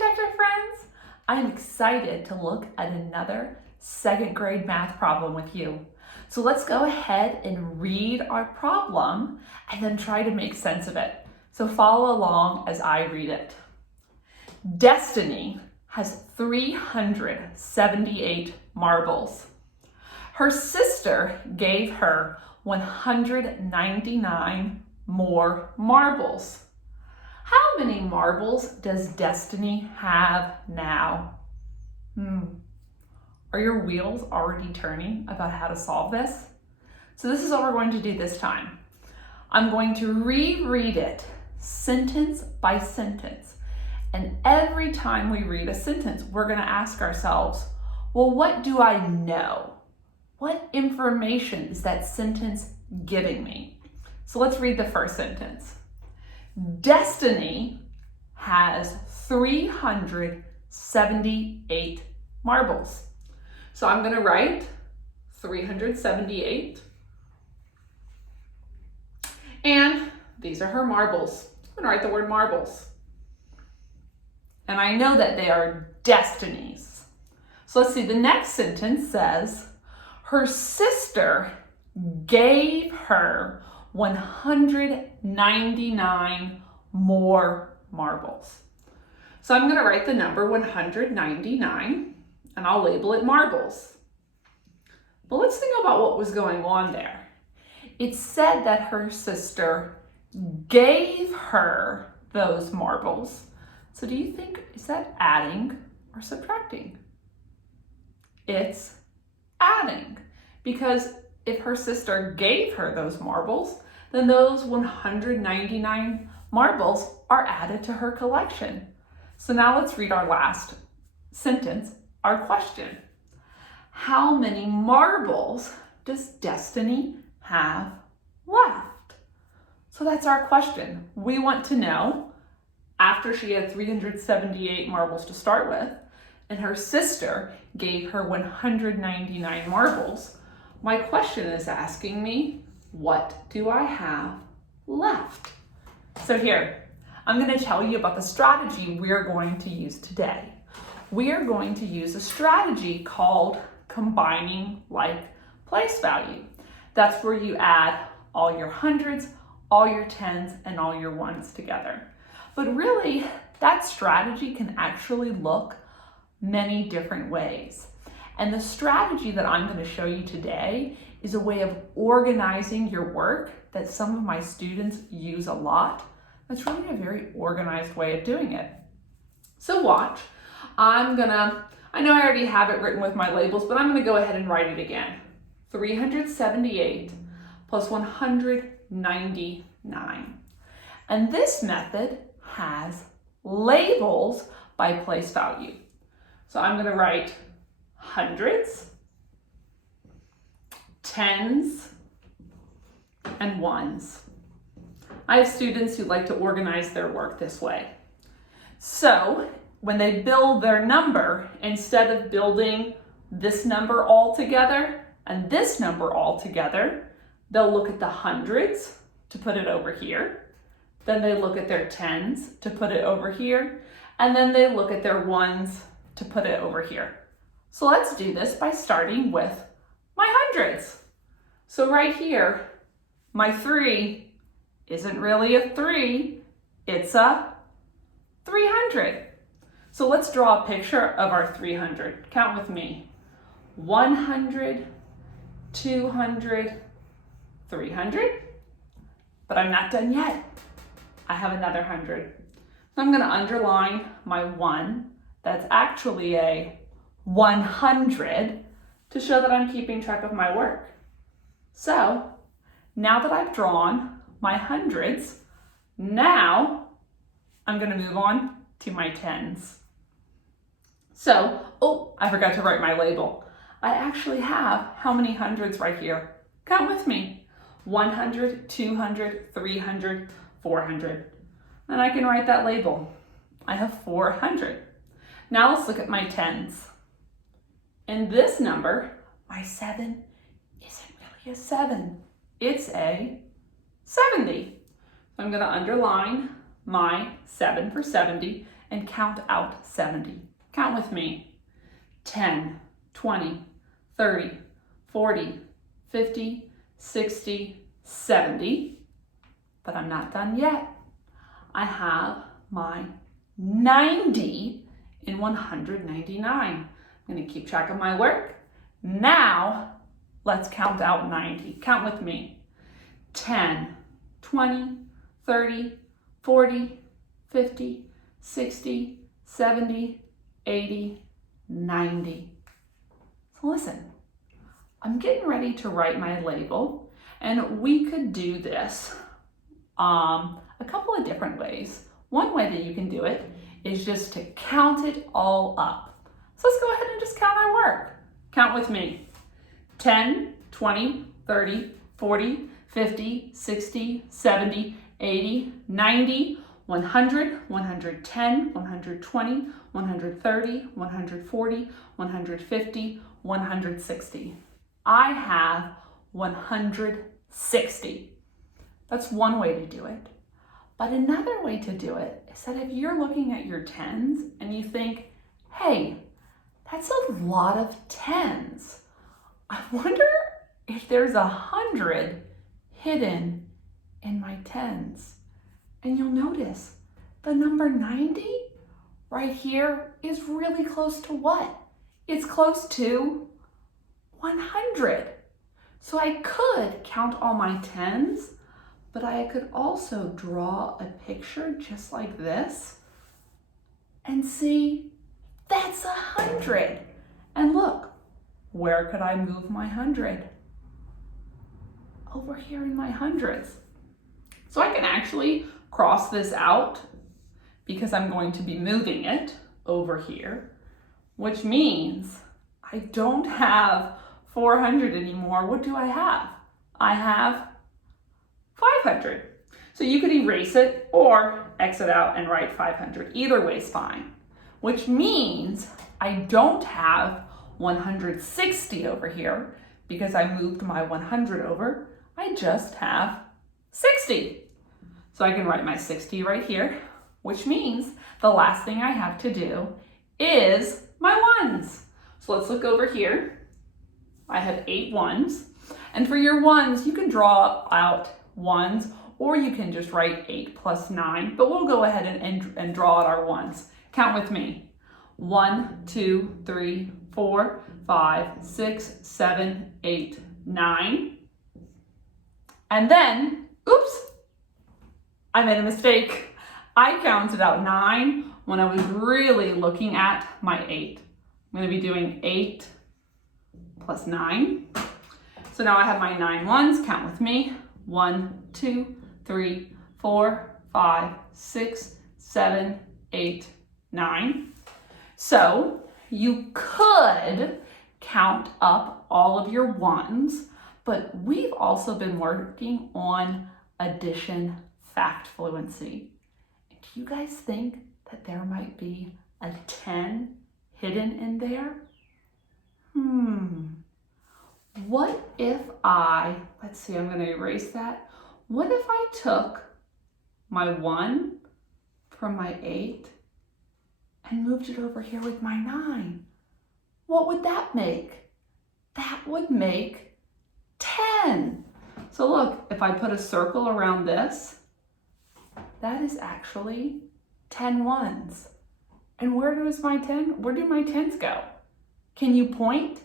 Protector friends! I'm excited to look at another second grade math problem with you. So let's go ahead and read our problem and then try to make sense of it. So follow along as I read it. Destiny has 378 marbles. Her sister gave her 199 more marbles. How many marbles does Destiny have now? Are your wheels already turning about how to solve this? So this is what we're going to do this time. I'm going to reread it sentence by sentence. And every time we read a sentence, we're going to ask ourselves, well, what do I know? What information is that sentence giving me? So let's read the first sentence. Destiny has 378 marbles. So I'm going to write 378. And these are her marbles. I'm going to write the word marbles. And I know that they are Destiny's. So let's see, the next sentence says, her sister gave her 199 more marbles. So I'm going to write the number 199 and I'll label it marbles. But let's think about what was going on there. It said that her sister gave her those marbles. So do you think, is that adding or subtracting? It's adding, because if her sister gave her those marbles, then those 199 marbles are added to her collection. So now let's read our last sentence, our question. How many marbles does Destiny have left? So that's our question. We want to know, after she had 378 marbles to start with, and her sister gave her 199 marbles, my question is asking me, what do I have left? So here, I'm going to tell you about the strategy we're going to use today. We are going to use a strategy called combining like place value. That's where you add all your hundreds, all your tens, and all your ones together. But really, that strategy can actually look many different ways. And the strategy that I'm going to show you today is a way of organizing your work that some of my students use a lot. That's really a very organized way of doing it. So watch. I know I already have it written with my labels, but I'm going to go ahead and write it again. 378 plus 199. And this method has labels by place value. So I'm going to write hundreds, tens, and ones. I have students who like to organize their work this way. So when they build their number, instead of building this number all together and this number all together, they'll look at the hundreds to put it over here. Then they look at their tens to put it over here. And then they look at their ones to put it over here. So let's do this by starting with my hundreds. So right here, my 3 isn't really a 3, it's a 300. So let's draw a picture of our 300. Count with me. 100, 200, 300. But I'm not done yet. I have another 100. So I'm going to underline my 1. That's actually a 100 to show that I'm keeping track of my work. So now that I've drawn my hundreds, now I'm going to move on to my tens. So, I forgot to write my label. I actually have how many hundreds right here? Count with me. 100, 200, 300, 400. And I can write that label. I have 400. Now let's look at my tens. In this number, my 7 isn't really a 7. It's a 70. So I'm going to underline my 7 for 70 and count out 70. Count with me. 10, 20, 30, 40, 50, 60, 70. But I'm not done yet. I have my 90 in 199. I'm going to keep track of my work. Now, let's count out 90. Count with me. 10, 20, 30, 40, 50, 60, 70, 80, 90. So listen, I'm getting ready to write my label, and we could do this a couple of different ways. One way that you can do it is just to count it all up. So let's go ahead and just count our work. Count with me. 10, 20, 30, 40, 50, 60, 70, 80, 90, 100, 110, 120, 130, 140, 150, 160. I have 160. That's one way to do it. But another way to do it is that if you're looking at your tens and you think, hey, that's a lot of tens. I wonder if there's 100 hidden in my tens. And you'll notice the number 90 right here is really close to what? It's close to 100. So I could count all my tens, but I could also draw a picture just like this and see that's 100. And look, where could I move my 100? Over here in my hundreds. So I can actually cross this out because I'm going to be moving it over here, which means I don't have 400 anymore. What do I have? I have 500. So you could erase it or exit out and write 500. Either way is fine, which means I don't have 160 over here because I moved my 100 over. I just have 60. So I can write my 60 right here, which means the last thing I have to do is my ones. So let's look over here. I have 8 ones. And for your ones, you can draw out ones, or you can just write 8 plus 9, but we'll go ahead and draw out our ones. Count with me. 1, 2, 3, 4, 5, 6, 7, 8, 9. And then, oops, I made a mistake. I counted out 9 when I was really looking at my 8. I'm going to be doing 8 plus 9. So now I have my 9 ones. Count with me. 1, 2, 3, 4, 5, 6, 7, 8, 9. So you could count up all of your ones, but we've also been working on addition fact fluency. Do you guys think that there might be a 10 hidden in there? What if let's see, I'm going to erase that. What if I took my 1 from my 8 and moved it over here with my 9? What would that make? That would make 10. So look, if I put a circle around this, that is actually 10 ones. And where do my 10s go? Can you point?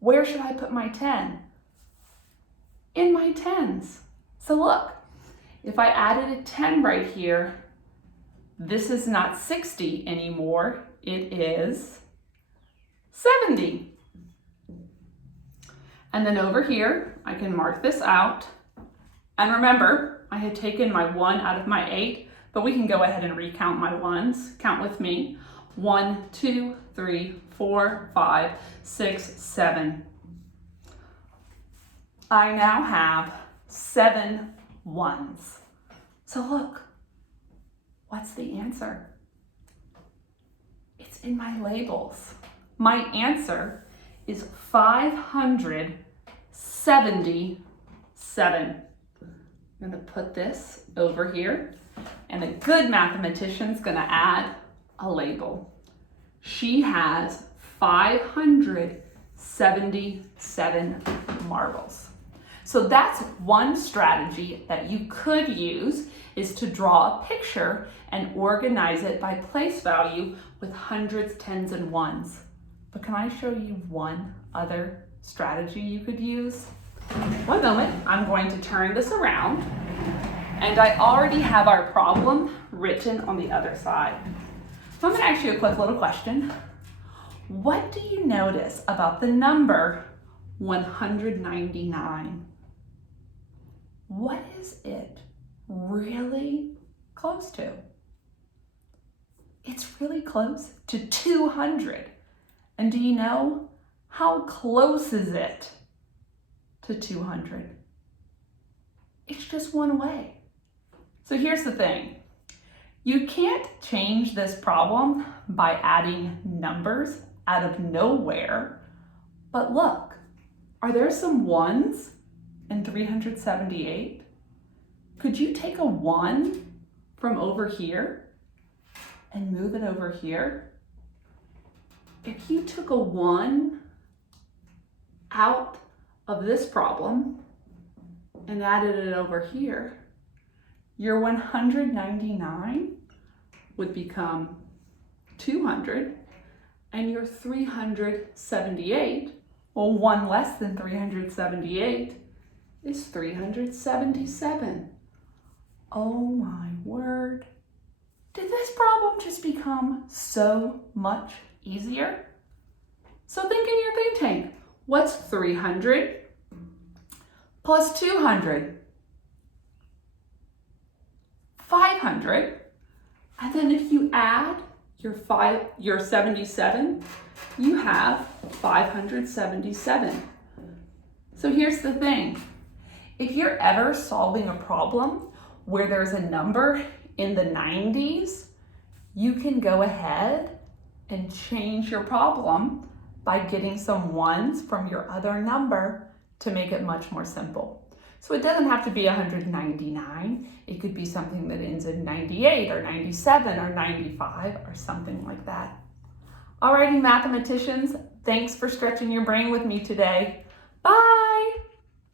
Where should I put my 10? In my 10s. So look, if I added a 10 right here, this is not 60 anymore. It is 70. And then over here, I can mark this out. And remember, I had taken my 1 out of my 8, but we can go ahead and recount my ones. Count with me. 1, 2, 3, 4, 5, 6, 7. I now have 7 ones. So look, what's the answer? It's in my labels. My answer is 577. I'm going to put this over here, and a good mathematician's going to add a label. She has 577 marbles. So that's one strategy that you could use, is to draw a picture and organize it by place value with hundreds, tens, and ones. But can I show you one other strategy you could use? One moment, I'm going to turn this around, and I already have our problem written on the other side. So I'm going to ask you a quick little question. What do you notice about the number 199? What is it really close to? It's really close to 200. And do you know how close is it to 200? It's just one away. So here's the thing. You can't change this problem by adding numbers out of nowhere. But look, are there some ones in 378? Could you take a 1 from over here and move it over here? If you took a 1 out of this problem and added it over here, your 199 would become 200, and your 378, well, 1 less than 378 is 377. Oh my word. Did this problem just become so much easier? So think in your think tank. What's 300 plus 200? 500. And then if you add your 77, you have 577. So here's the thing. If you're ever solving a problem where there's a number in the 90s, you can go ahead and change your problem by getting some ones from your other number to make it much more simple. So it doesn't have to be 199. It could be something that ends in 98 or 97 or 95 or something like that. Alrighty, mathematicians, thanks for stretching your brain with me today. Bye.